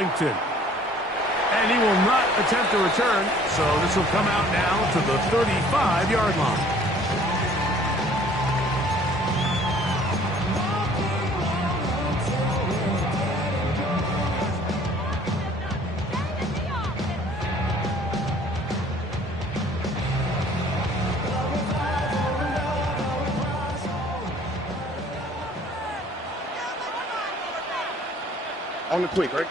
Ellington. And he will not attempt a return, so this will come out now to the 35-yard line. On the quick, right?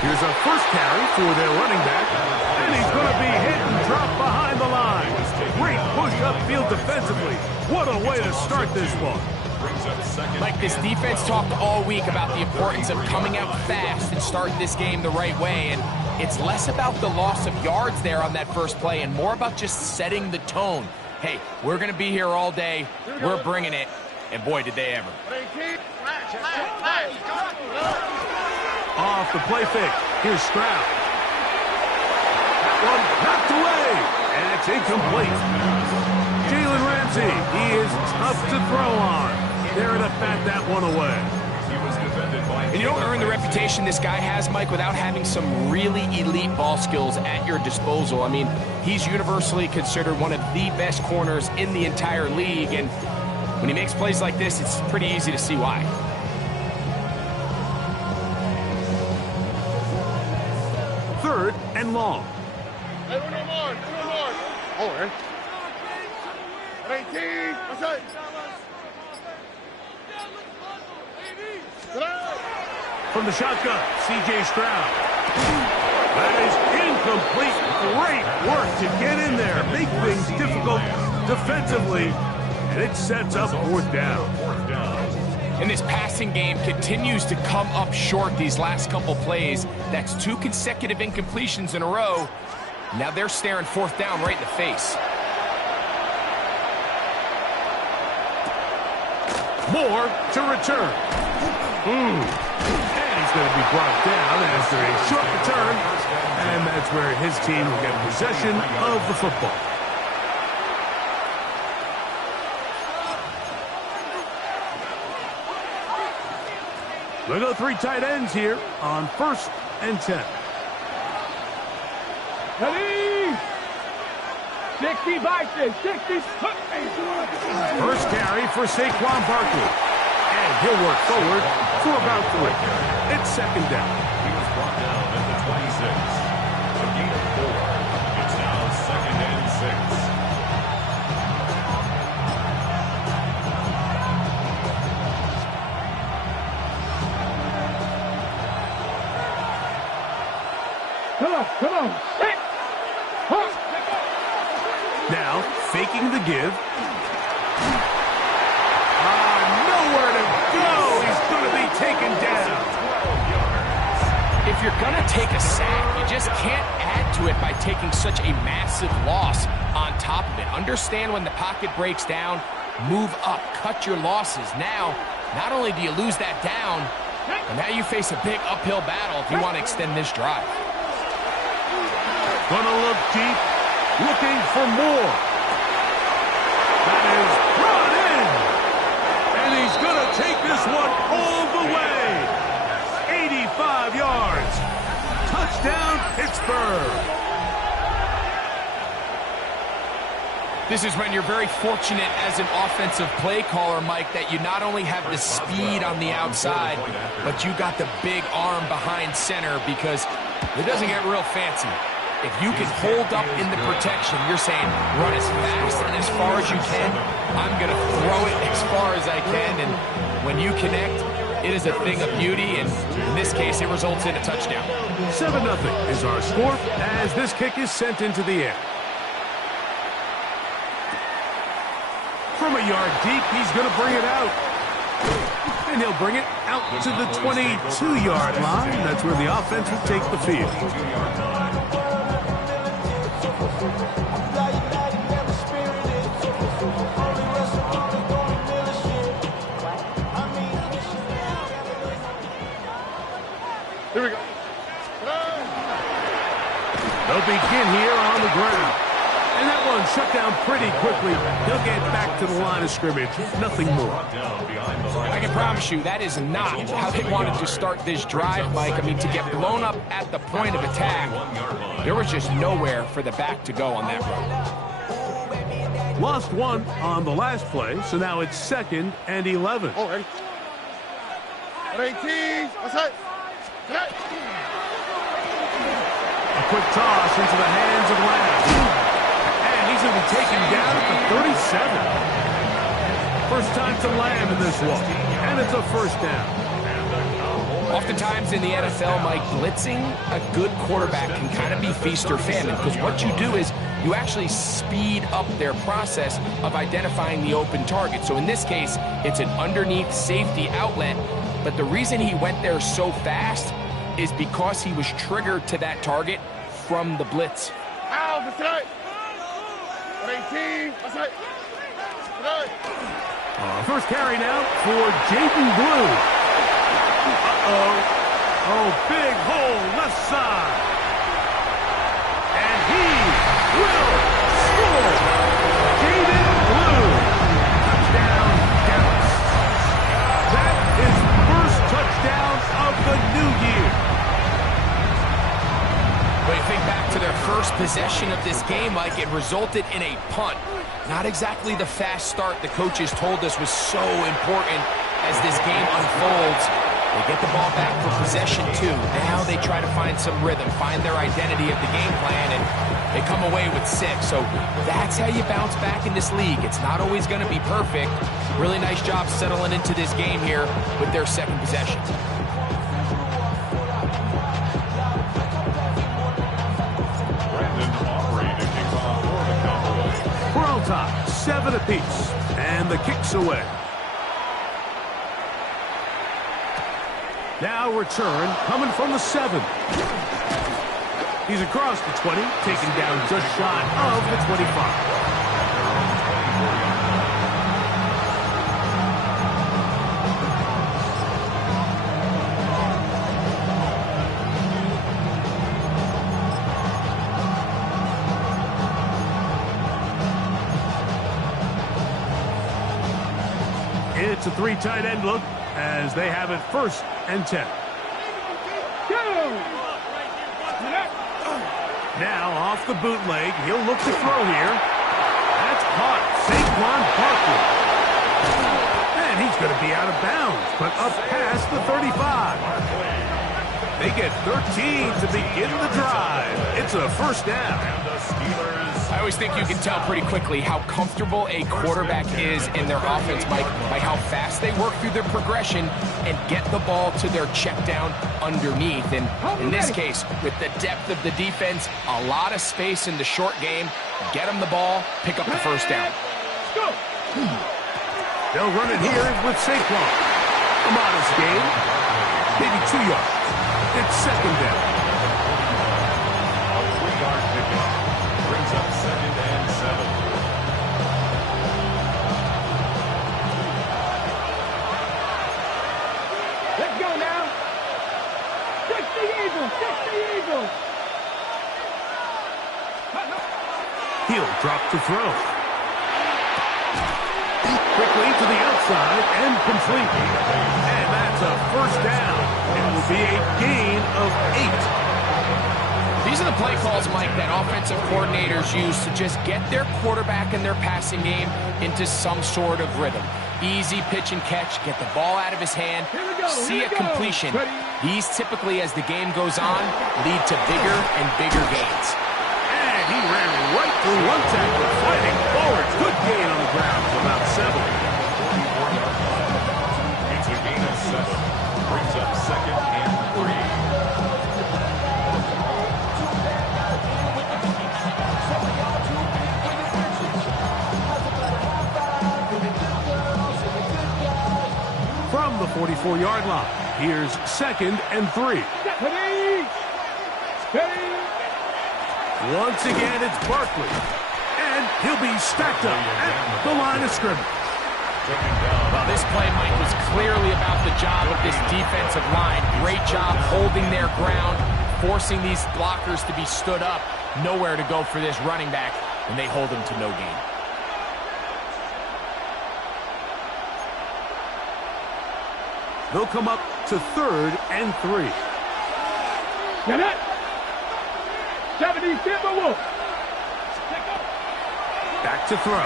Here's a first carry for their running back, and he's going to be hit and dropped behind the line. Great push upfield defensively. What a way to start this one. Like, this defense talked all week about the importance of coming out fast and starting this game the right way, and it's less about the loss of yards there on that first play and more about just setting the tone. Hey, we're going to be here all day. We're bringing it, and boy, did they ever. Off the play fake. Here's Stroud. That one knocked away, and it's incomplete. Jalen Ramsey, he is tough to throw on. There to bat that one away. And you don't earn the reputation this guy has, Mike, without having some really elite ball skills at your disposal. I mean, he's universally considered one of the best corners in the entire league, and when he makes plays like this, it's pretty easy to see why. Third and long. Hey, no more. Oh, man. 18. What's that? From the shotgun, C.J. Stroud. That is incomplete. Great work to get in there. Make things difficult defensively, and it sets up fourth down. And this passing game continues to come up short these last couple plays. That's 2 consecutive incompletions in a row. Now they're staring fourth down right in the face. More to return. And he's going to be brought down after a short return. And that's where his team will get possession of the football. We'll go 3 tight ends here on 1st and 10. Ready? 60 bikes, 60. First carry for Saquon Barkley. And he'll work forward for about 3. It's second down. He was brought down at the 26. A gain of 4. It's now 2nd and 6. Come on. Hit. Now, faking the give. Nowhere to go. He's going to be taken down. If you're going to take a sack, you just can't add to it by taking such a massive loss on top of it. Understand when the pocket breaks down, move up, cut your losses. Now, not only do you lose that down, but now you face a big uphill battle if you want to extend this drive. Gonna look deep, looking for more. That is brought in. And he's gonna take this one all the way. 85 yards. Touchdown, Pittsburgh. This is when you're very fortunate as an offensive play caller, Mike, that you not only have the speed on the outside, but you got the big arm behind center, because it doesn't get real fancy. If you can hold up in the protection, you're saying run as fast and as far as you can. I'm going to throw it as far as I can, and when you connect, it is a thing of beauty, and in this case, it results in a touchdown. 7-0 is our score as this kick is sent into the air. From a yard deep, he's going to bring it out. And he'll bring it out to the 22-yard line. That's where the offense will take the field. Here we go. They'll begin here on the ground. And that one shut down pretty quickly. He'll get back to the line of scrimmage. Nothing more. I can promise you that is not how they wanted to start this drive, Mike. I mean, to get blown up at the point of attack, there was just nowhere for the back to go on that run. Lost one on the last play, so now it's 2nd and 11. Oh, ready. 18. Outside. A quick toss into the hands of Lamb. And he's going to be taken down at the 37. First time to Lamb in this one. And it's a first down. Oftentimes in the NFL, Mike, blitzing a good quarterback can kind of be feast or famine, because what you do is you actually speed up their process of identifying the open target. So in this case, it's an underneath safety outlet, but the reason he went there so fast is because he was triggered to that target from the blitz. Ow, that's right. 18. That's right. First carry now for Jaden Blue. Oh, big hole left side. And he will score. Jaden Blue. Touchdown, Dallas. That is first touchdown of the new year. When you think back to their first possession of this game, Mike, it resulted in a punt. Not exactly the fast start the coaches told us was so important as this game unfolds. They get the ball back for possession 2. Now they try to find some rhythm, find their identity of the game plan, and they come away with 6. So that's how you bounce back in this league. It's not always going to be perfect. Really nice job settling into this game here with their second possession. We're on top, 7 apiece, and the kick's away. Now return coming from the 7. He's across the 20, taken down just shy of the 25. It's a 3 tight end look as they have it 1st and 10. Now off the bootleg, he'll look to throw here. That's caught. Saquon Barkley. And he's going to be out of bounds, but up past the 35. They get 13 to begin the drive. It's a first down. I always think you can tell pretty quickly how comfortable a quarterback is in their offense, Mike, by how fast they work through their progression and get the ball to their check down underneath. And in this case, with the depth of the defense, a lot of space in the short game, get them the ball, pick up the first down. They'll run it here with Saquon. A modest gain, maybe 2 yards. It's second down. A 3-yard pickup brings up 2nd and 7. Let's go now. 60 Eagles, 60 Eagles. He'll drop to throw. Quickly to the outside and complete. And that's a first down. It will be a gain of 8. These are the play calls, Mike, that offensive coordinators use to just get their quarterback and their passing game into some sort of rhythm. Easy pitch and catch, get the ball out of his hand, see a completion. These typically, as the game goes on, lead to bigger and bigger gains. And he ran right through one tackle, fighting forward. Good gain on the ground for about 7. It's a gain of 7. Brings up 2nd and 3. From the 44-yard line, here's 2nd and 3. Once again, it's Barkley. And he'll be stacked up at the line of scrimmage. Well, this play, Mike, was clearly about the job of this defensive line. Great job holding their ground, forcing these blockers to be stood up. Nowhere to go for this running back. and they hold him to no gain. They'll come up to 3rd and 3. Get it! 70 Timberwolves! Back to throw.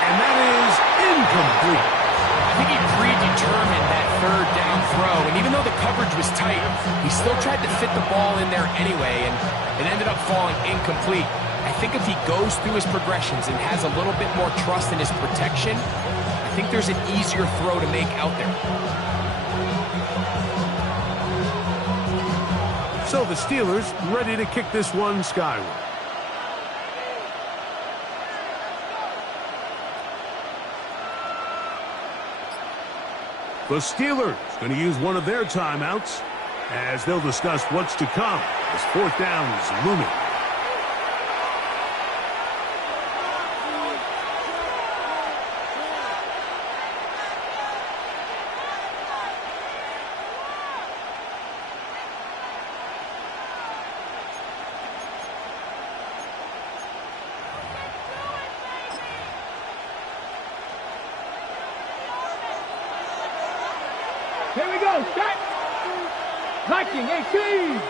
And that is incomplete. I think he predetermined that 3rd down throw, and even though the coverage was tight, he still tried to fit the ball in there anyway, and it ended up falling incomplete. I think if he goes through his progressions and has a little bit more trust in his protection, I think there's an easier throw to make out there. So the Steelers ready to kick this one skyward. The Steelers going to use one of their timeouts as they'll discuss what's to come as 4th down is looming. Here we go, set! Liking 18!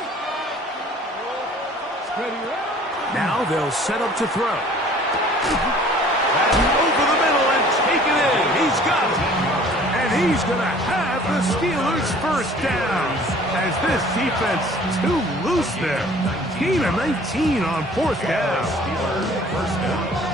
Ready, Now they'll set up to throw. And over the middle and take it in. He's got it. And he's going to have the Steelers 1st down. As this defense too loose there. Gain of 19 on 4th down. Steelers 1st down.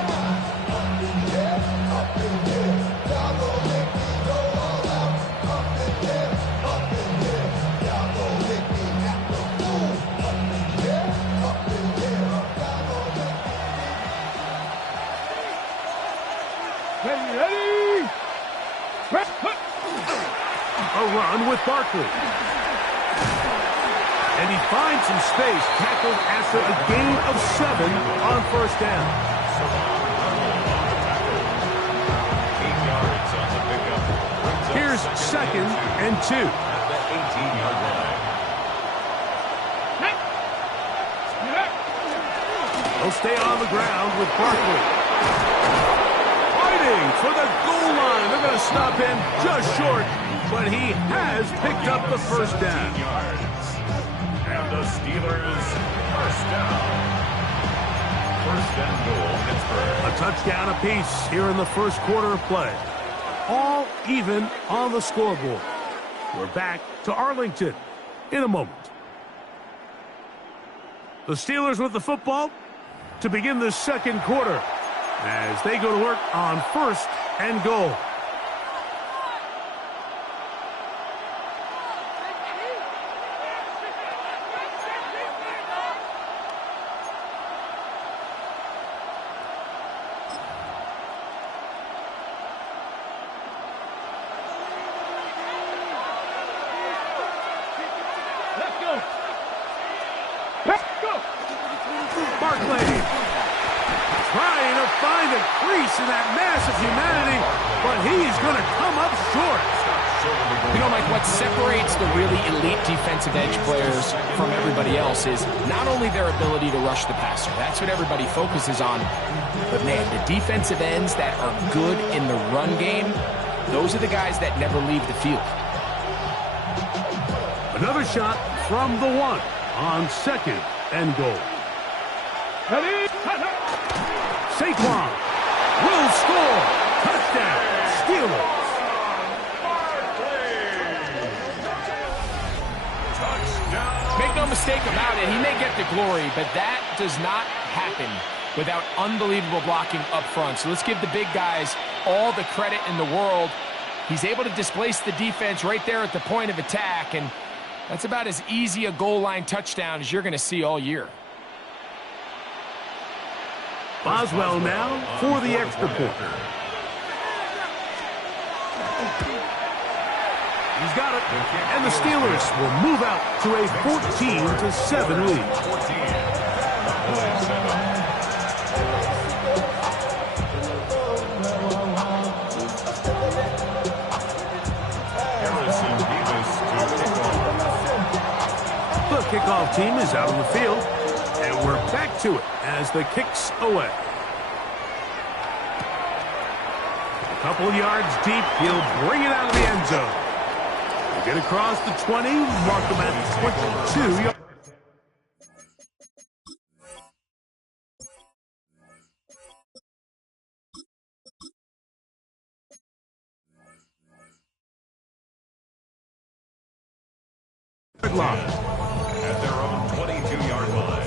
ready! A run with Barkley. And he finds some space, tackled after a gain of 7 on 1st down. 8 yards on the pickup. Here's 2nd and 2. At the 18-yard line. He'll stay on the ground with Barkley. Fighting for the goal line. They're going to stop him just short, but he has picked up the 1st down. 15 yards. And the Steelers 1st down. 1st and goal, Pittsburgh. A touchdown apiece here in the 1st quarter of play. All even on the scoreboard. We're back to Arlington in a moment. The Steelers with the football to begin the 2nd quarter as they go to work on 1st and goal. Barkley trying to find a crease in that mass of humanity, but he's going to come up short. You know, Mike, what separates the really elite defensive edge players from everybody else is not only their ability to rush the passer. That's what everybody focuses on. But, man, the defensive ends that are good in the run game, those are the guys that never leave the field. Another shot from the 1 on 2nd and goal. Saquon will score. Touchdown, Steelers. Make no mistake about it, he may get the glory, but that does not happen without unbelievable blocking up front. So let's give the big guys all the credit in the world. He's able to displace the defense right there at the point of attack, and that's about as easy a goal line touchdown as you're going to see all year. Boswell now for the extra point. He's got it, and the Steelers will move out to a 14-7 lead. 14. Harrison Davis to kick off. The kickoff team is out on the field. And we're back to it as the kick's away. A couple yards deep, he'll bring it out of the end zone. He'll get across the 20, mark him at 22 yards. At their own 22-yard line.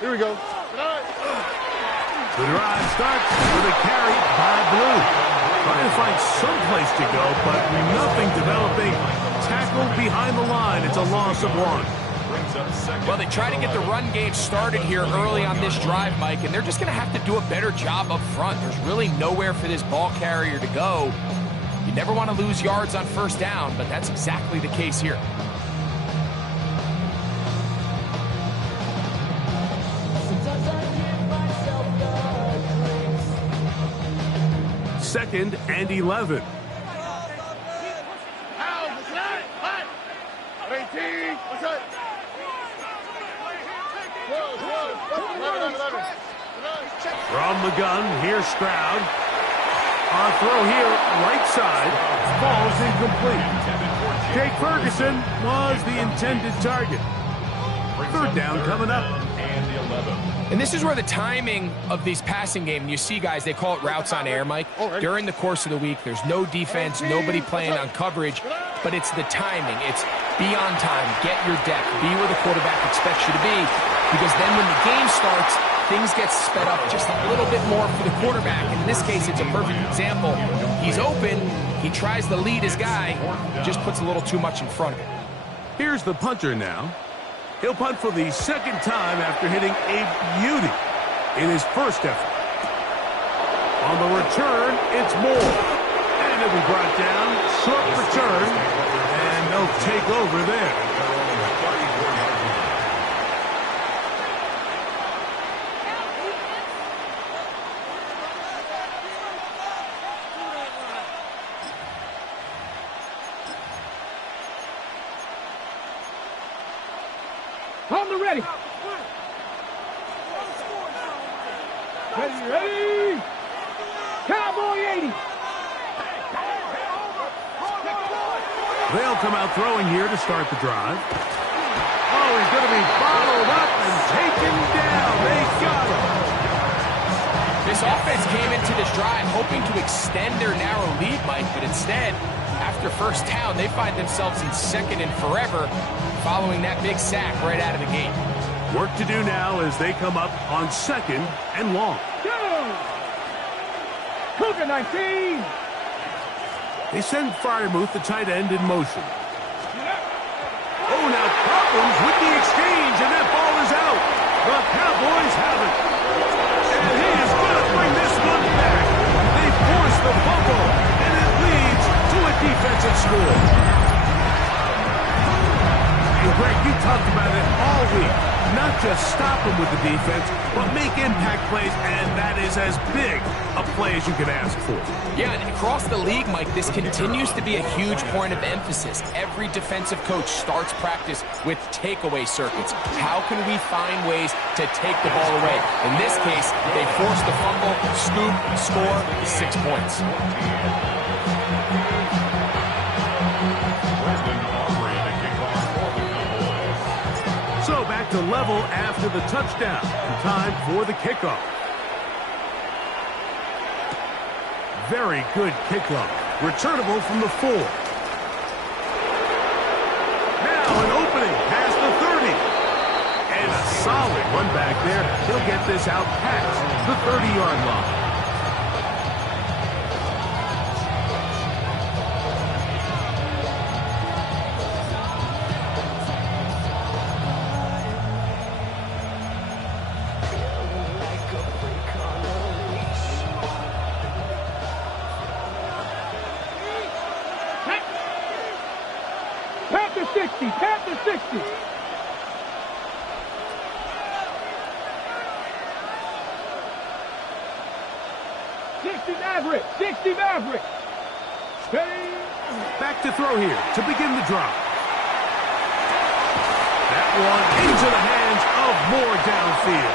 Here we go. The drive starts with a carry by Blue. Trying to find some place to go, but nothing developing. Tackle behind the line. It's a loss of 1. Well, they try to get the run game started here early on this drive, Mike, and they're just going to have to do a better job up front. There's really nowhere for this ball carrier to go. You never want to lose yards on first down, but that's exactly the case here. Second and 11. 18. What's that? 11. From the gun, here's Stroud. On throw here, right side, falls incomplete. Jake Ferguson was the intended target. Third down coming up. And this is where the timing of these passing game, you see guys, they call it routes on air, Mike. During the course of the week, there's no defense, nobody playing on coverage, but it's the timing. It's be on time, get your depth, be where the quarterback expects you to be, because then when the game starts, things get sped up just a little bit more for the quarterback. In this case, it's a perfect example. He's open, he tries to lead his guy, just puts a little too much in front of him. Here's the punter now. He'll punt for the second time after hitting a beauty in his first effort. On the return, it's Moore. And it'll be brought down, short return, and no take over there. On the ready. Ready. Cowboy 80. They'll come out throwing here to start the drive. Oh, he's going to be bottled up and taken down. They got him. This offense came into this drive hoping to extend their narrow lead, Mike, but instead, after first down, they find themselves in second and forever following that big sack right out of the gate. Work to do now as they come up on second and long. Go! Cougar 19. They send Fryermuth, the tight end, in motion. Oh, now problems with the exchange, and that ball is out. The Cowboys have it. And he is going to bring this one back. They force the fumble, and it leads to a defensive score. And Greg, you talked about it all week. Not just stop them with the defense, but make impact plays, and that is as big a play as you can ask for. Yeah, and across the league, Mike, this continues to be a huge point of emphasis. Every defensive coach starts practice with takeaway circuits. How can we find ways to take the ball away? In this case, they force the fumble, scoop, score, 6 points. So back to level after the touchdown. And time for the kickoff. Very good kickoff. Returnable from the 4. Now an opening past the 30. And a solid run back there. He'll get this out past the 30-yard line. Maverick. 60 Maverick. Hey. Back to throw here to begin the drive. That one into the hands of Moore downfield.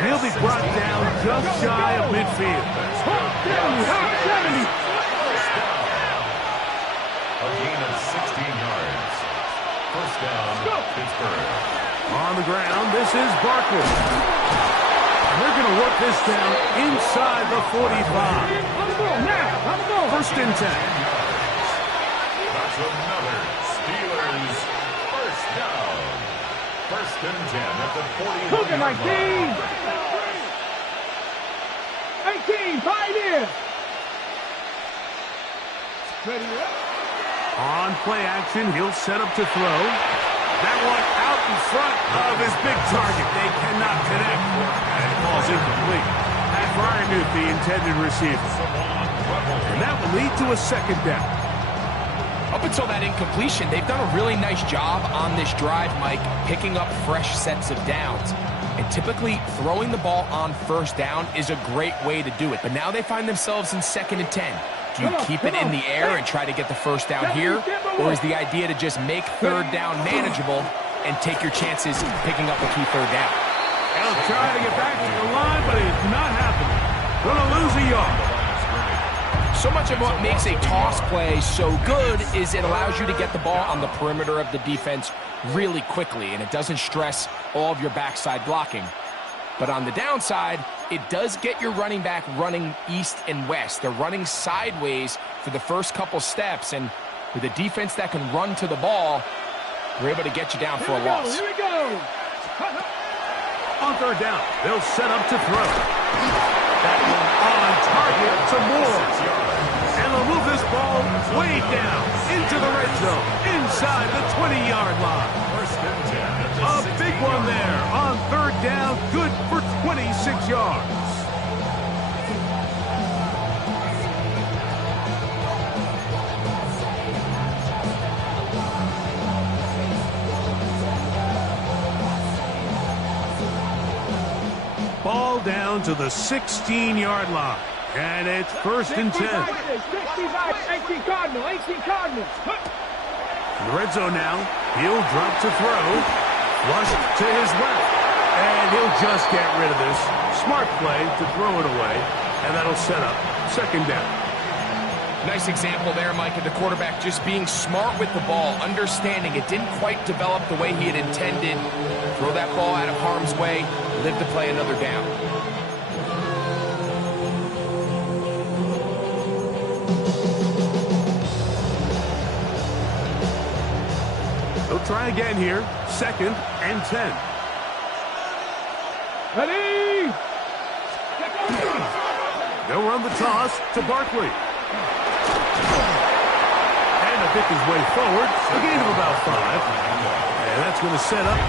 And he'll be brought down just shy of midfield. Hawk 70. A gain of 16 yards. First down, Pittsburgh. On the ground, this is Barkley. And they're going to work this down inside the 45. On the ball now. First and 10. That's another Steelers first down. First and 10 at the 41. 19. 18. Pioneer. Ready up. On play action, he'll set up to throw. That one out in front of his big target. They cannot connect. And it falls incomplete. That Freiermuth, the intended receiver. And that will lead to a second down. Up until that incompletion, they've done a really nice job on this drive, Mike, picking up fresh sets of downs. And typically, throwing the ball on first down is a great way to do it. But now they find themselves in 2nd and 10. Do you keep it in the air and try to get the first down here? Or is the idea to just make third down manageable and take your chances picking up a key third down? He'll try to get back to the line, but it's not happening. Gonna lose a yard. So much of what makes a toss play so good is it allows you to get the ball on the perimeter of the defense really quickly, and it doesn't stress all of your backside blocking. But on the downside, it does get your running back running east and west. They're running sideways for the first couple steps, and with a defense that can run to the ball, we're able to get you down for a loss. Here we go. On third down, they'll set up to throw. That one on target to Moore. And they'll move this ball way down into the red zone, inside the 20-yard line. A big one there on third down, good for 26 yards. Ball down to the 16-yard line. And it's first and 10. 65, 18 Cardinal. In the red zone now, he'll drop to throw. Flush to his left. And he'll just get rid of this. Smart play to throw it away. And that'll set up second down. Nice example there, Mike, of the quarterback just being smart with the ball, understanding it didn't quite develop the way he had intended. Throw that ball out of harm's way, live to play another down. They'll try again here. Second and 10. Ready. They'll run the toss to Barkley. And to pick his way forward, a gain of about 5. And that's going to set up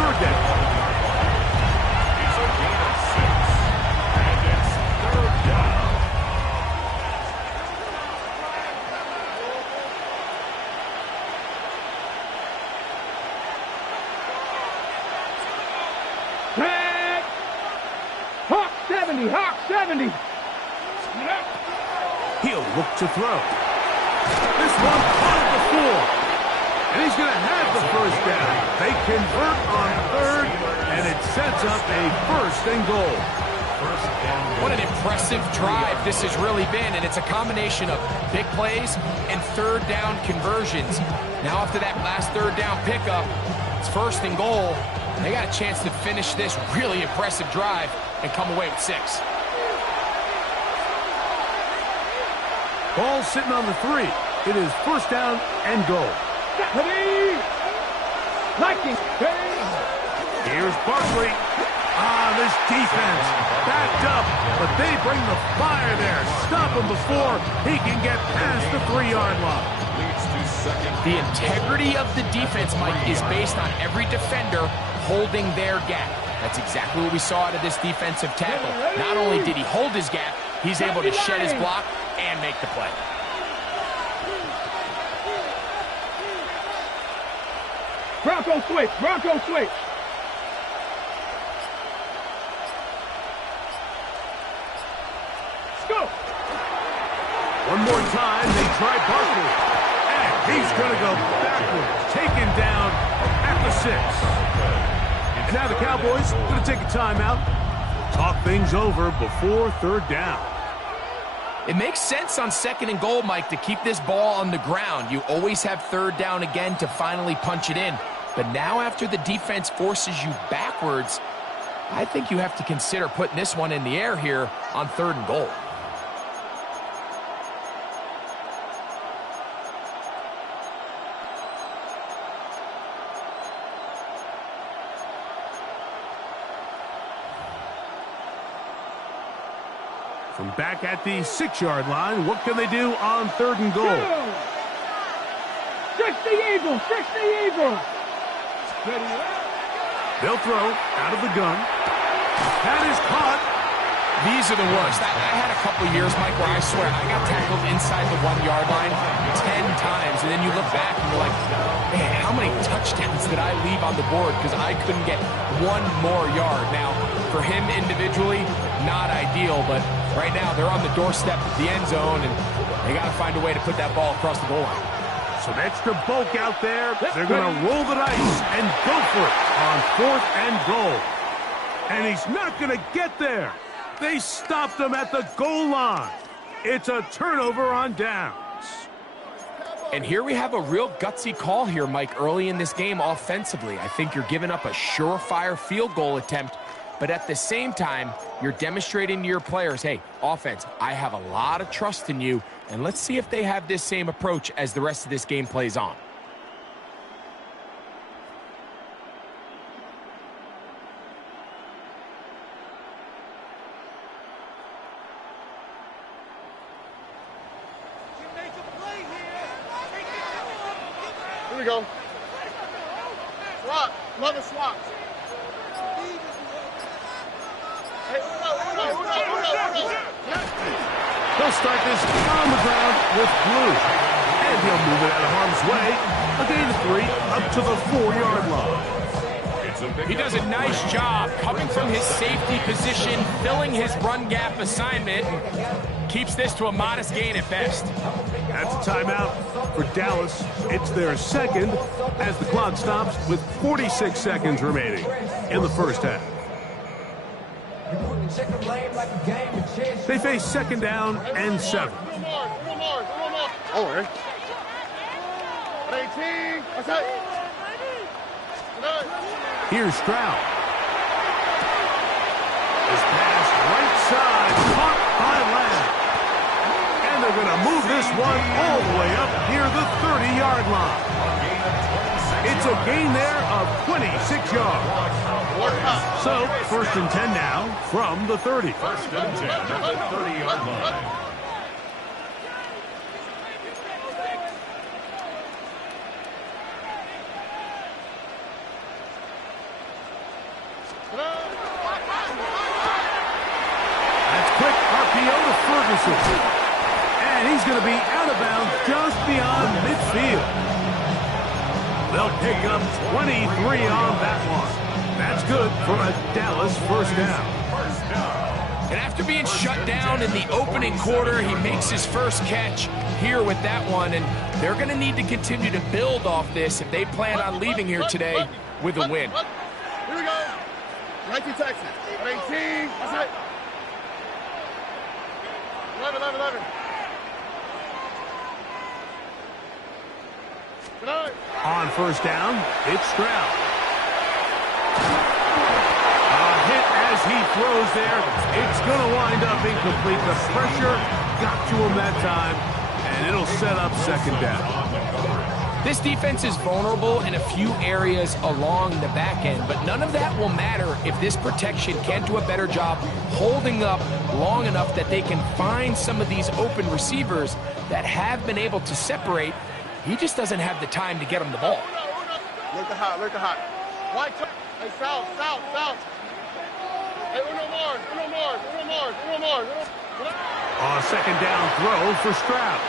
third down. It's a gain of 6. And it's third down. Red. Hawk 70. He'll look to throw. This one caught the 4. And he's going to have the first down. They convert on third, and it sets up a first and goal. What an impressive drive this has really been, and it's a combination of big plays and third down conversions. Now after that last third down pickup, it's first and goal. They got a chance to finish this really impressive drive and come away with 6. Ball sitting on the 3. It is first down and goal. Ready. Liking. Here's Barkley. This defense backed up, but they bring the fire there. Stop him before he can get past the 3-yard line. The integrity of the defense, Mike, is based on every defender holding their gap. That's exactly what we saw out of this defensive tackle. Not only did he hold his gap, he's able to shed his block and make the play. Bronco switch. Let's go. going to go backwards, taken down at the 6. And now the Cowboys going to take a timeout, talk things over before third down. It makes sense on 2nd and goal, Mike, to keep this ball on the ground. You always have third down again to finally punch it in. But now after the defense forces you backwards, I think you have to consider putting this one in the air here on 3rd and goal. From back at the 6-yard line, what can they do on 3rd and goal? 60 Eagles, 60 Eagles. They'll throw out of the gun. That is caught. These are the worst. I had a couple years, Mike, where I swear I got tackled inside the 1-yard line 10 times, and then you look back and you're like, man, how many touchdowns did I leave on the board because I couldn't get one more yard? Now, for him individually, not ideal, but right now they're on the doorstep of the end zone, and they got to find a way to put that ball across the goal line. Some extra bulk out there. They're going to roll the dice and go for it on 4th and goal. And he's not going to get there. They stopped him at the goal line. It's a turnover on downs. And here we have a real gutsy call here, Mike, early in this game offensively. I think you're giving up a surefire field goal attempt, but at the same time, you're demonstrating to your players, hey, offense, I have a lot of trust in you, and let's see if they have this same approach as the rest of this game plays on. Here we go. Swap. Love a swap. Hey, Uno. He'll start this on the ground with blue. And he'll move it out of harm's way. A gain of 3 up to the 4-yard line. He does a nice job coming from his safety position, filling his run gap assignment, and keeps this to a modest gain at best. That's a timeout for Dallas. It's their 2nd as the clock stops with 46 seconds remaining in the first half. They face 2nd down and 7. All right. 18. What's that? Here's Stroud. This pass right side, caught by Lamb. And they're going to move this one all the way up near the 30-yard line. It's a gain there of 26 yards. So, 1st and 10 now from the 30. 1st and 10 at the 30-yard line. That's quick RPO to Ferguson. And he's going to be out of bounds just beyond midfield. They'll pick up 23 on that one. That's good for a Dallas 1st down. And after being shut down in the opening quarter, he makes his first catch here with that one, and they're going to need to continue to build off this if they plan on leaving here today with a win. Here we go. 19 Texas. 18. What's that? 11. On 1st down, it's Stroud. A hit as he throws there. It's going to wind up incomplete. The pressure got to him that time, and it'll set up 2nd down. This defense is vulnerable in a few areas along the back end, but none of that will matter if this protection can't do a better job holding up long enough that they can find some of these open receivers that have been able to separate. He just doesn't have the time to get him the ball. Look the hot. White. Hey, south. Hey, Uno more. On 2nd down throw for Stroud.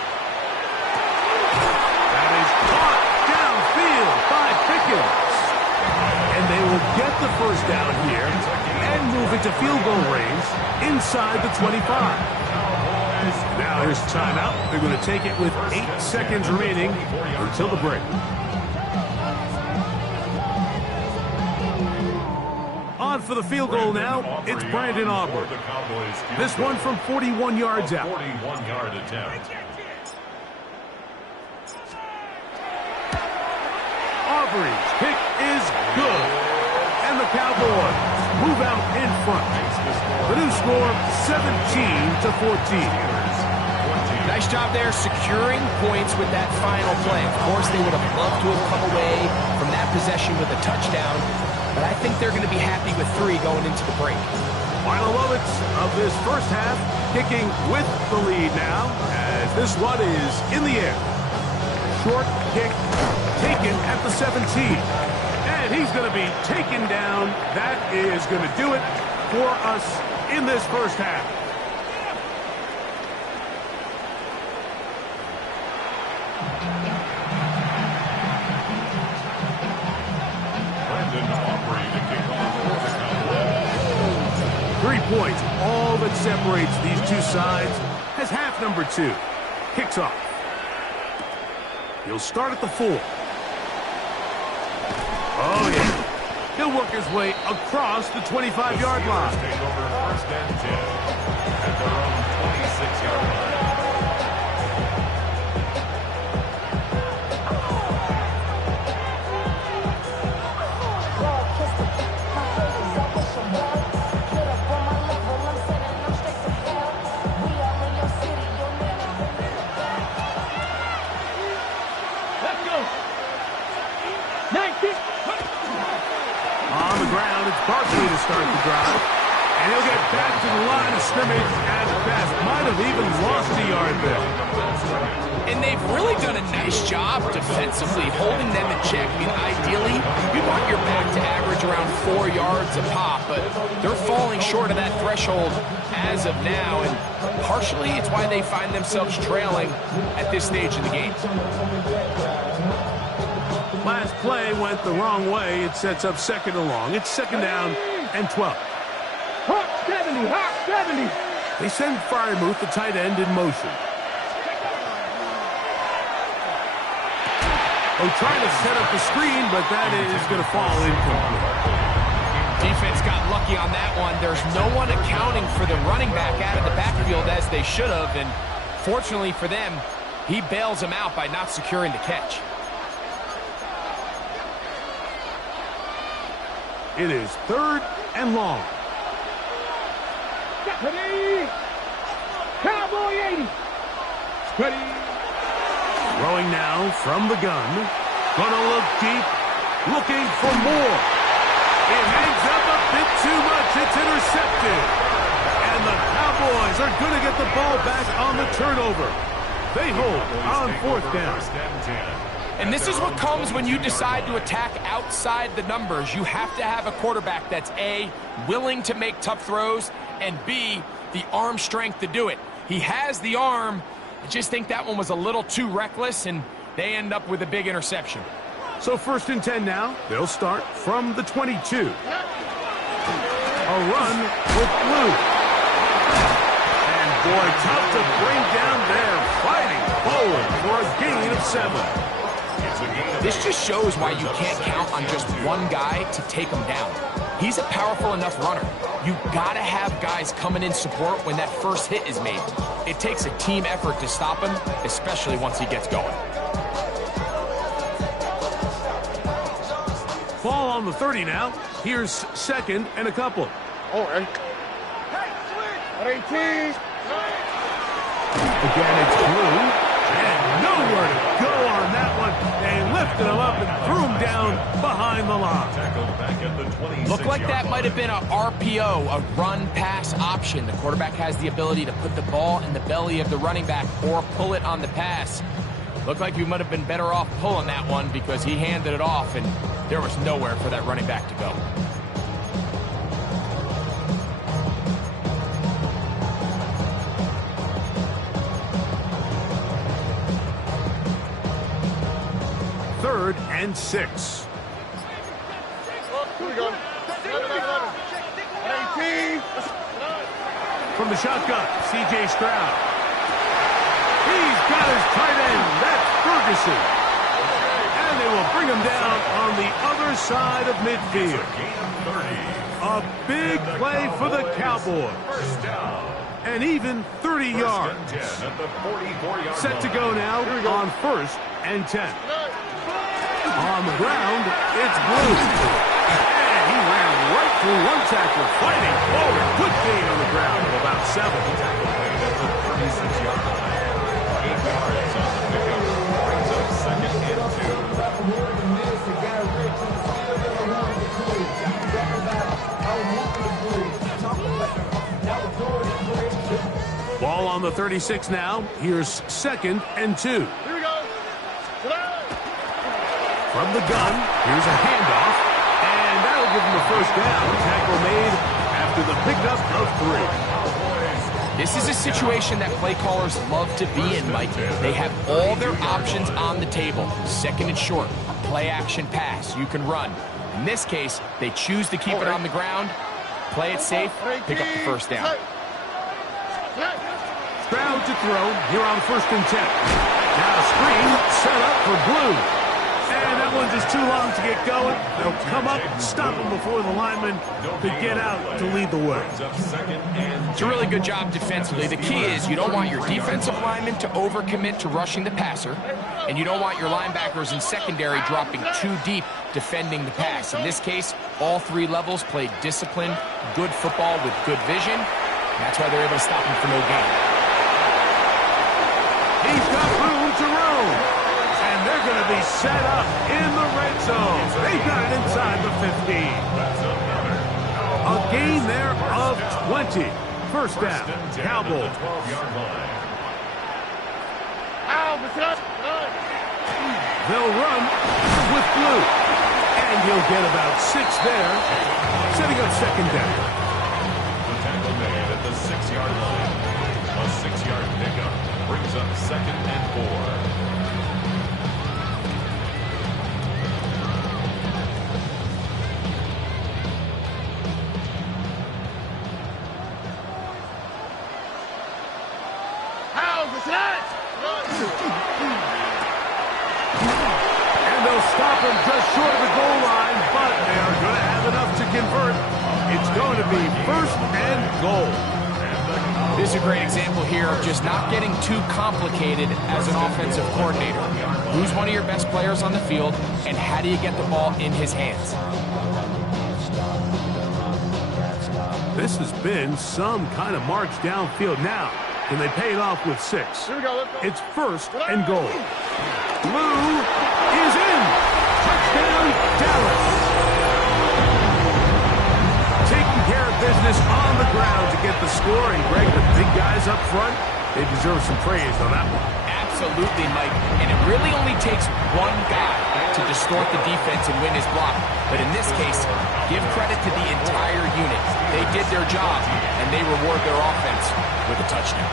That is caught downfield by Pickens. And they will get the 1st down here and move it to field goal range inside the 25. Now here's timeout. They're going to take it with 8 seconds remaining until the break. On for the field goal now, it's Brandon Aubrey. This one from 41 yards out. 41-yard attempt. Aubrey's kick is good. And the Cowboys move out in front. The new score, 17-14. Nice job there securing points with that final play. Of course, they would have loved to have come away from that possession with a touchdown, but I think they're going to be happy with 3 going into the break. Final moments of this first half, kicking with the lead now, as this one is in the air. Short kick taken at the 17. And he's going to be taken down. That is going to do it for us in this first half. Brandon Aubrey to kick off for the Cowboys. 3 points, all that separates these two sides, as half number 2 kicks off. He'll start at the 4. Oh, yeah. He'll work his way across the 25-yard line. Take over first and 10 at their own 26-yard line. On the ground, it's Barkley to start the drive. And he'll get back to the line of scrimmage at best. Might have even lost a yard there. And they've really done a nice job defensively, holding them in check. I mean, ideally, you want your back to average around 4 yards a pop, but they're falling short of that threshold as of now, and partially it's why they find themselves trailing at this stage in the game. Last play went the wrong way. It sets up second and long. It's second down and 12. Hawk 70, Hawk 70. They send Freiermuth, the tight end, in motion. Oh, trying to set up the screen, but that is going to fall incomplete. Defense got lucky on that one. There's no one accounting for the running back out of the backfield as they should have, and fortunately for them, he bails them out by not securing the catch. It is third and long. Ready. Cowboy 80. Ready. Throwing now from the gun. Gonna look deep. Looking for more. It hangs up a bit too much. It's intercepted. And the Cowboys are going to get the ball back on the turnover. They hold on 4th down. And this is what comes when you decide to attack outside the numbers. You have to have a quarterback that's A, willing to make tough throws, and B, the arm strength to do it. He has the arm. I just think that one was a little too reckless, and they end up with a big interception. So 1st and 10 now. They'll start from the 22. A run with Blue. And boy, tough to bring down there. Fighting forward for a gain of 7. This just shows why you can't count on just one guy to take him down. He's a powerful enough runner. You gotta have guys coming in support when that first hit is made. It takes a team effort to stop him, especially once he gets going. Ball on the 30 now. Here's second and a couple. Oh, hey. 18. Again, it's Blue. And nowhere to go on that one. They lifted him up and threw him down behind the line. Looked like that might have been a RPO, a run-pass option. The quarterback has the ability to put the ball in the belly of the running back or pull it on the pass. Looked like we might have been better off pulling that one because he handed it off, and there was nowhere for that running back to go. Third and 6. Here we go. 18. From the shotgun, C.J. Stroud. He's got his tight end. That's Ferguson. And they will bring him down on the other side of midfield. A big play for the Cowboys. First down. And even 30 yards. At the 44-yard Set to go now on 1st and 10. On the ground, it's Blue. And he ran right through one tackle, fighting forward. Good gain on the ground of about 7. Tackle made at the 36-yard line. 8 yards on the pickup. Brings up 2nd and 2. Ball on the 36 now. Here's 2nd and 2. Here we go. From the gun, here's a handoff. And that'll give him the first down. Tackle made after the pickup of 3. This is a situation that play callers love to be in, Mike. They have all their options on the table. 2nd and short, play action pass. You can run. In this case, they choose to keep it on the ground, play it safe, pick up the first down. Stroud to throw here on 1st and 10. Now a screen set up for Blue. And that one just too long to get going. They'll come up, stop him before the lineman could get out to lead the way. It's a really good job defensively. The key is you don't want your defensive lineman to overcommit to rushing the passer, and you don't want your linebackers in secondary dropping too deep defending the pass. In this case, all 3 levels played disciplined, good football with good vision. That's why they're able to stop him for no gain. He's got room to roam. And they're going to be set up in the red zone. They've got it inside the 15. A gain there of 20. First down, Cowboys. They'll run with Blue. And he'll get about 6 there, setting up 2nd down. The tackle made at the 6-yard line. A 6-yard pickup brings up 2nd and 4. And they'll stop him just short of the goal line, but they are going to have enough to convert. It's going to be 1st and goal. This is a great example here of just not getting too complicated as an offensive coordinator. Who's one of your best players on the field, and how do you get the ball in his hands? This has been some kind of march downfield now. And they pay it off with 6. Here we go. Let's go. It's 1st and goal. Blue is in. Touchdown, Dallas. Taking care of business on the ground to get the score. And Greg, the big guys up front, they deserve some praise on that one. Absolutely, Mike. And it really only takes one guy to distort the defense and win his block. But in this case, give credit to the entire unit. They did their job, and they reward their offense with a touchdown.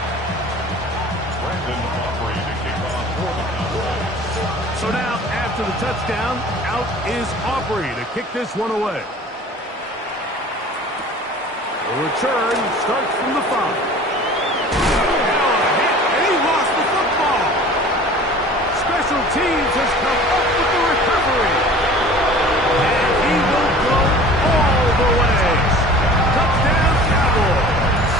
So now, after the touchdown, out is Aubrey to kick this one away. The return starts from the 5. And he lost the football. Special teams has come up with the recovery. And he will go all the way. Touchdown, Cowboys.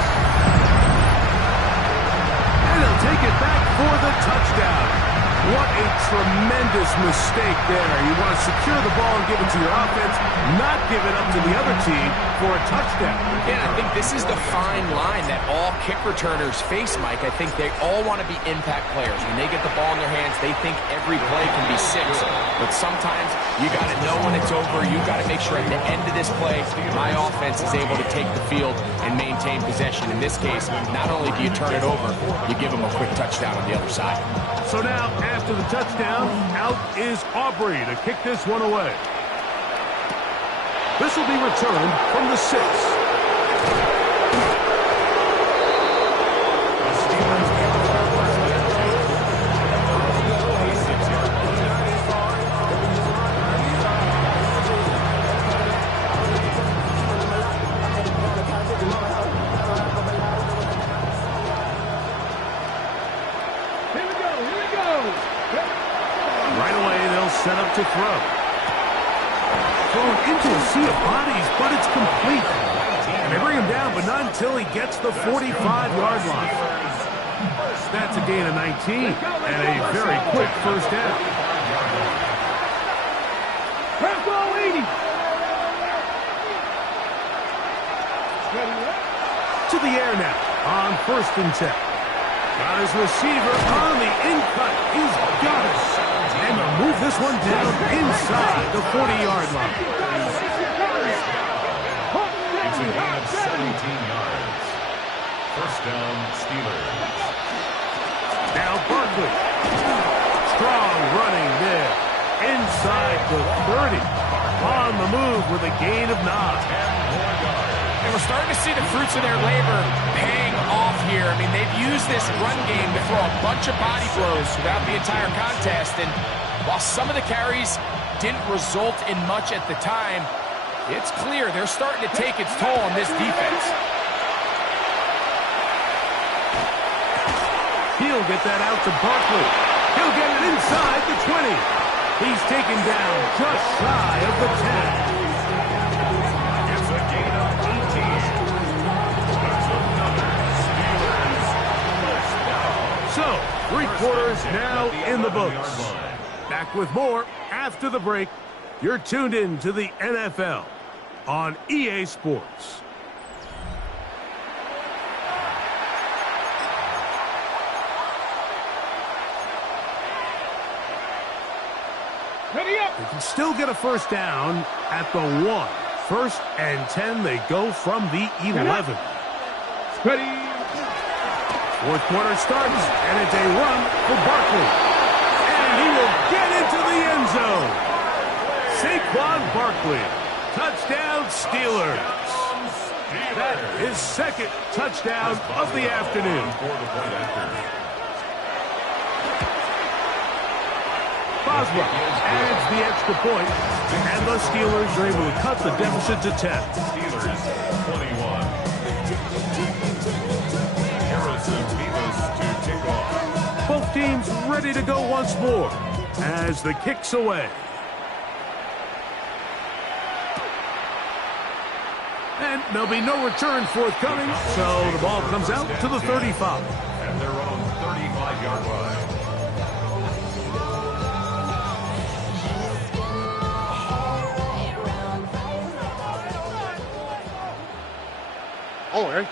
And he'll take it back for the touchdown. What a tremendous mistake there. You want to secure the ball and give it to your offense, not give it up to the other team for a touchdown. Yeah, I think this is the fine line that all kick returners face, Mike. I think they all want to be impact players. When they get the ball in their hands, they think every play can be 6. But sometimes you got to know when it's over. You got to make sure at the end of this play, my offense is able to take the field and maintain possession. In this case, not only do you turn it over, you give them a quick touchdown on the other side. So now, after the touchdown, out is Aubrey to kick this one away. This will be returned from the 6. up to throw. Thrown into a sea of bodies, but it's complete. And they bring him down, but not until he gets the 45-yard line. That's a gain of 19 and a very quick first down. Go 80. To the air now on 1st and 10. Got his receiver on the in-cut. He's got it. And they'll move this one down inside the 40-yard line. It's a gain of 17 yards. First down, Steelers. Now Barkley. Strong running there. Inside the 30. On the move with a gain of 9. And we're starting to see the fruits of their labor paying off here. I mean, they've used this run game to throw a bunch of body blows throughout the entire contest. And while some of the carries didn't result in much at the time, it's clear they're starting to take its toll on this defense. He'll get that out to Barkley. He'll get it inside the 20. He's taken down just shy of the 10. It's a gain of 18. That's another Steelers first down. So, 3 quarters now in the books. Back with more after the break. You're tuned in to the NFL on EA Sports. Ready up. They can still get a first down at the 1. 1st and 10, they go from the 11. Ready. 4th quarter starts, and it's a run for Barkley. And he will get into the end zone. Saquon Barkley. Touchdown, Steelers. That is 2nd touchdown of the afternoon. Boswell adds the extra point, and the Steelers are able to cut the deficit to 10. Steelers 21. Harrison Beavis to kick off. Both teams ready to go once more as the kick's away. And there'll be no return forthcoming, so the ball comes out to the 35. At their own 35-yard line. Oh, Eric.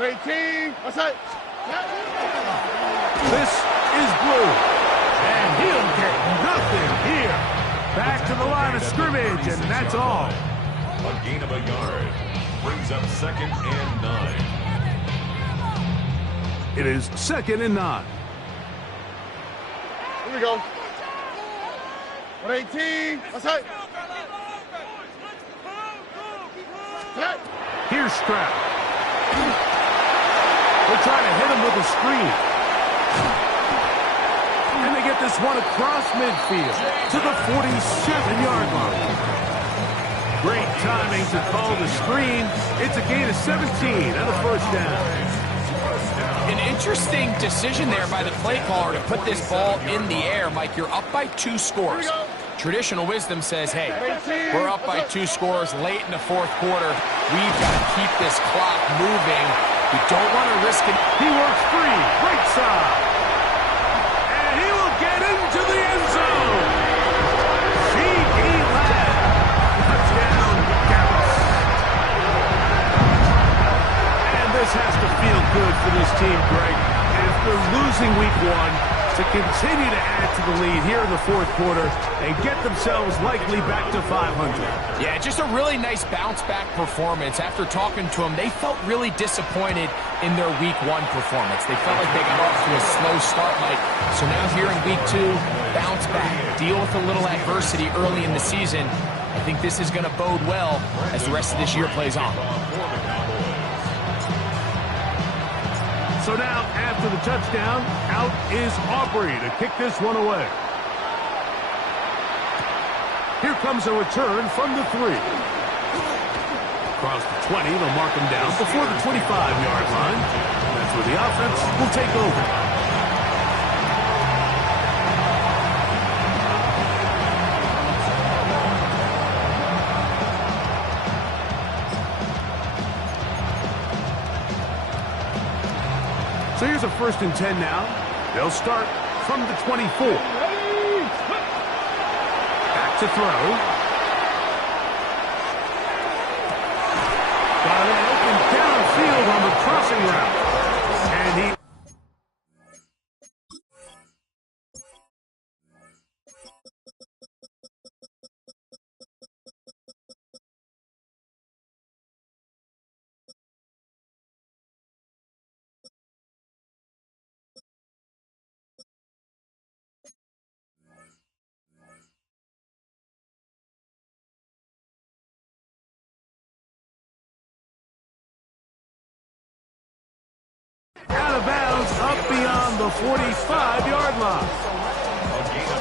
18. Outside. This is blue. And he'll get nothing here. Back to the line of scrimmage, and that's all. A gain of a yard. Brings up 2nd and 9. It is 2nd and 9. Here we go. 118. Outside. Here's Stroud. They're trying to hit him with a screen. And they get this one across midfield to the 47-yard line. Great timing to call the screen. It's a gain of 17 and a first down. An interesting decision there by the play caller to put this ball in the air. Mike, you're up by 2 scores. Traditional wisdom says, hey, we're up by 2 scores late in the 4th quarter. We've got to keep this clock moving. We don't want to risk it. He works free, right side. And he will get into the end zone. C.D. Lamb. Touchdown, Dallas. And this has to feel good for this team, Greg. After losing week 1, to continue to add to the lead here in the 4th quarter and get themselves likely back to 500. Yeah, just a really nice bounce-back performance. After talking to them, they felt really disappointed in their week 1 performance. They felt like they got off to a slow start, Mike. So now here in week 2, bounce back, deal with a little adversity early in the season. I think this is going to bode well as the rest of this year plays on. So now, after the touchdown, out is Aubrey to kick this one away. Here comes a return from the 3. Across the 20, they'll mark him down before the 25-yard line. That's where the offense will take over. a 1st and 10 now. They'll start from the 24. Back to throw. Got it open downfield on the crossing route. And he... out of bounds, up beyond the 45-yard line.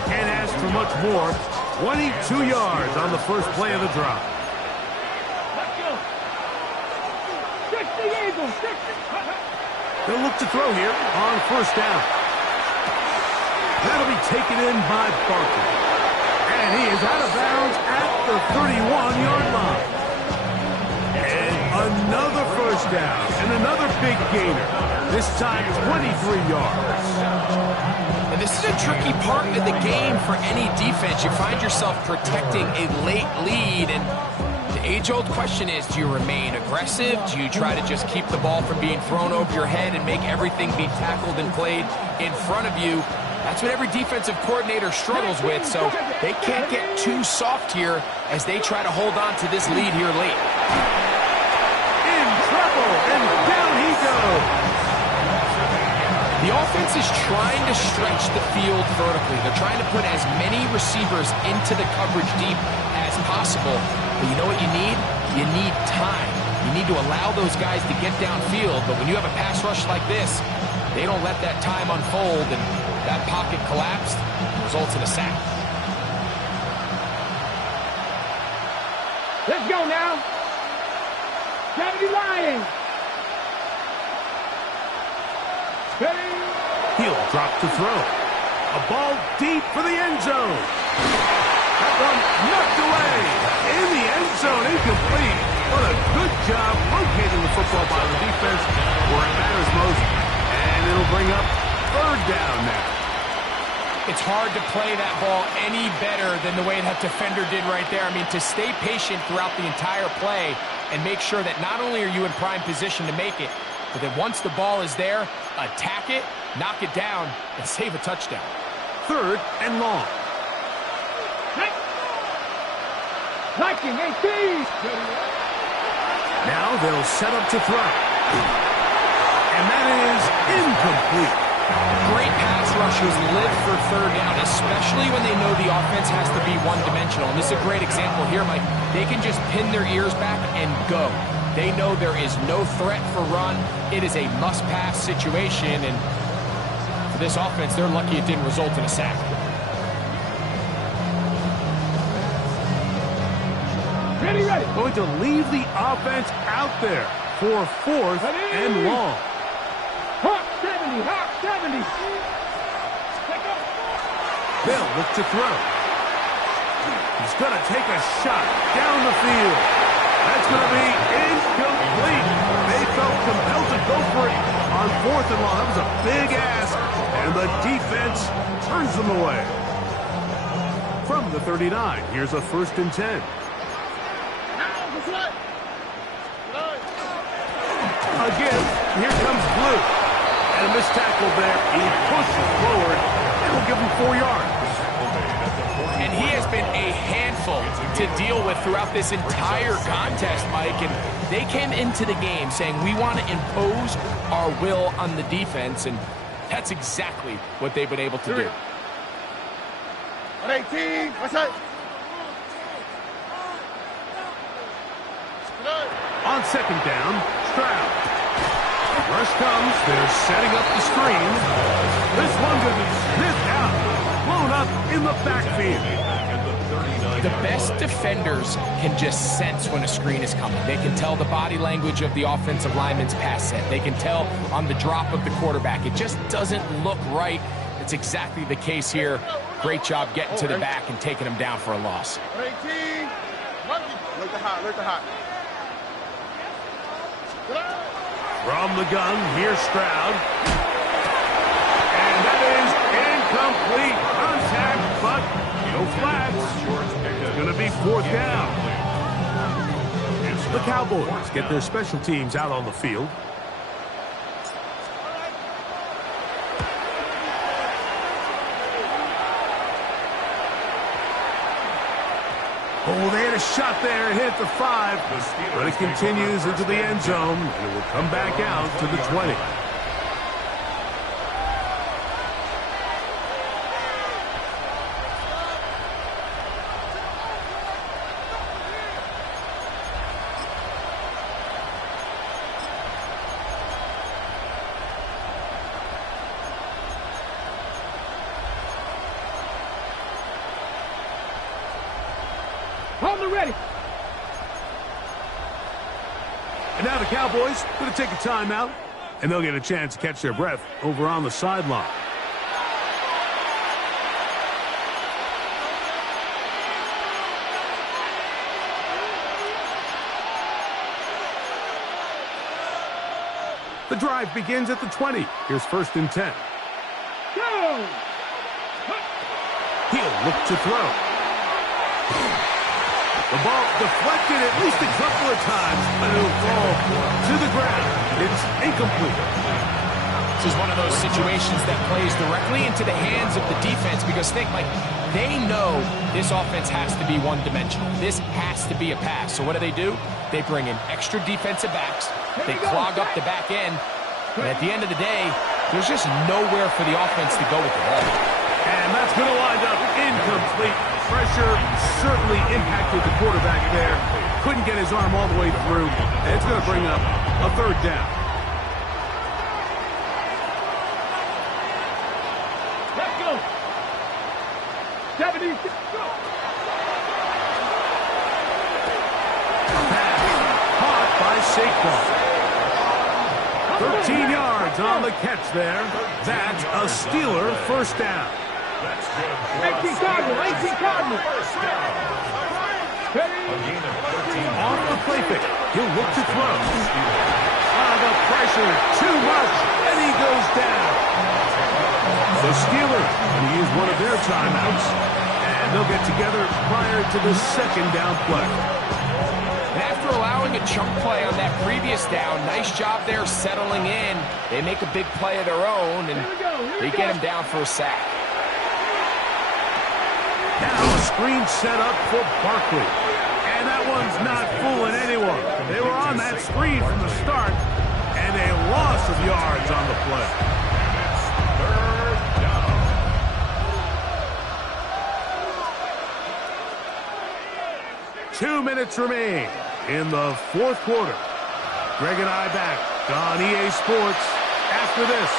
Can't ask for much more. 22 yards on the first play of the drive. They'll look to throw here on 1st down. That'll be taken in by Barker. And he is out of bounds at the 31-yard line. And another 1st down and another big gainer. This time 23 yards. And this is a tricky part of the game for any defense. You find yourself protecting a late lead, and the age-old question is, do you remain aggressive? Do you try to just keep the ball from being thrown over your head and make everything be tackled and played in front of you? That's what every defensive coordinator struggles with, so they can't get too soft here as they try to hold on to this lead here late. In trouble, and down he goes. The offense is trying to stretch the field vertically. They're trying to put as many receivers into the coverage deep as possible. But you know what you need? You need time. You need to allow those guys to get downfield. But when you have a pass rush like this, they don't let that time unfold, and that pocket collapsed results in a sack. Let's go now. Gravity line. He'll drop to throw. A ball deep for the end zone. That one knocked away. In the end zone, incomplete. What a good job locating the football by the defense where it matters most. And it'll bring up 3rd down now. It's hard to play that ball any better than the way that defender did right there. I mean, to stay patient throughout the entire play and make sure that not only are you in prime position to make it, but that once the ball is there, attack it, knock it down, and save a touchdown. 3rd and long. Liking 18. Now they'll set up to throw. And that is incomplete. Great pass rushers live for 3rd down, especially when they know the offense has to be one-dimensional. And this is a great example here, Mike. They can just pin their ears back and go. They know there is no threat for run. It is a must-pass situation, and for this offense, they're lucky it didn't result in a sack. Ready. Going to leave the offense out there for 4th and long. Hawk 70. They'll look to throw. He's going to take a shot down the field. That's going to be incomplete. They felt compelled to go for it on 4th and long. That was a big ask, and the defense turns them away. From the 39, here's a 1st and 10. Again, here comes Blue. And a missed tackle there. He pushes forward. It'll give him 4 yards. And he has been a handful to deal with throughout this entire contest, Mike. And they came into the game saying, we want to impose our will on the defense. And that's exactly what they've been able to do. 18. What's that? On 2nd down, Stroud. Rush comes. They're setting up the screen. This one going to be sniffed out. Blown up in the backfield. The best defenders can just sense when a screen is coming. They can tell the body language of the offensive lineman's pass set. They can tell on the drop of the quarterback. It just doesn't look right. It's exactly the case here. Great job getting to the back and taking him down for a loss. 18. Look the hot. From the gun, here's Stroud. that is incomplete contact, but no flags. It's going to be 4th down. The Cowboys get their special teams out on the field. Oh, they had a shot there. It hit the 5, but it continues into the end zone, and it will come back out to the 20. Hold it ready. And now the Cowboys going to take a timeout, and they'll get a chance to catch their breath over on the sideline. The drive begins at the 20. Here's 1st and 10. Go! He'll look to throw. The ball deflected at least a couple of times, but it'll fall to the ground. It's incomplete. This is one of those situations that plays directly into the hands of the defense because think, Mike, they know this offense has to be one-dimensional. This has to be a pass. So what do? They bring in extra defensive backs. They clog up the back end. And at the end of the day, there's just nowhere for the offense to go with the ball. And that's going to wind up incomplete. Pressure certainly impacted the quarterback there. Couldn't get his arm all the way through. And it's going to bring up a 3rd down. Let's go. 70. Go. Pass caught by Saquon. 13 yards on the catch there. That's a Steeler 1st down. 18 Cardinal. 18 Cardinal. Off the play pick. He'll look to throw. The pressure, too much, and he goes down. The Steelers going to use one of their timeouts, and they'll get together prior to the 2nd down play. And after allowing a chunk play on that previous down, nice job there settling in. They make a big play of their own, and they get him down for a sack. Now a screen set up for Barkley. And that one's not fooling anyone. They were on that screen from the start, and a loss of yards on the play. 2 minutes remain in the 4th quarter. Greg and I back on EA Sports after this.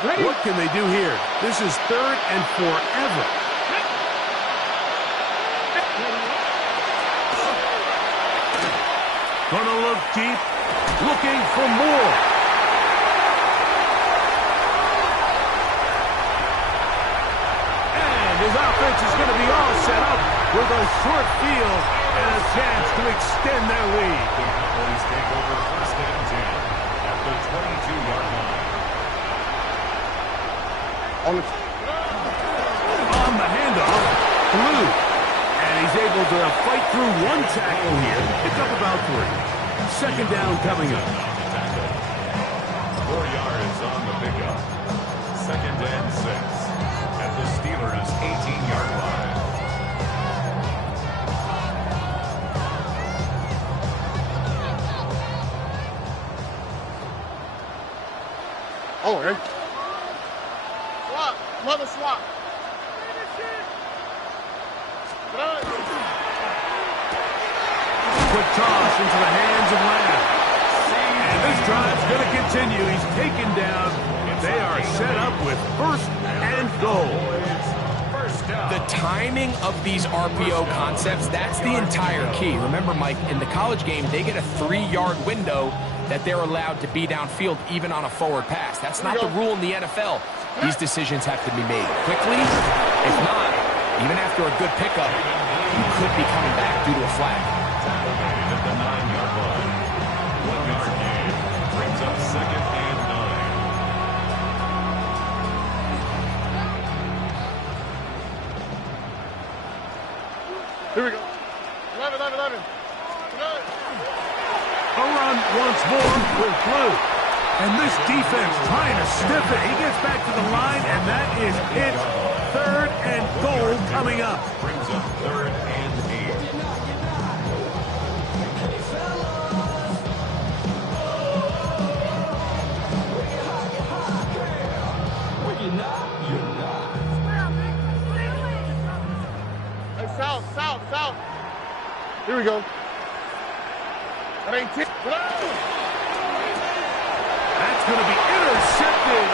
Ready? What can they do here? This is 3rd and forever. Gonna look deep, looking for more. And his offense is going to be all set up with a short field and a chance to extend their lead. The Cowboys take over 1st and 10 at the 22-yard line. On the handoff, Blue. And he's able to fight through one tackle here. Pick up about 3. 2nd down coming up. 4 yards on the pickup. 2nd and 6 at the Steelers' 18-yard line. Oh, right. Swap. Another swap. Quick toss into the hands of Lamb. And this drive's going to continue. He's taken down. They are set up with 1st and goal. The timing of these RPO concepts, that's the entire key. Remember, Mike, in the college game, they get a 3-yard window that they're allowed to be downfield even on a forward pass. That's not the rule in the NFL. These decisions have to be made quickly. If not, even after a good pickup, you could be coming back due to a flag. At the 9-yard line. 1-yard gain brings up 2nd and 9. Here we go. 11. A run once more will through. And this defense trying to stiff it. He gets back to the line, and that is it. 3rd and goal coming up. Brings up 3rd and 8. Hey, south. Here we go. At 18. That's going to be intercepted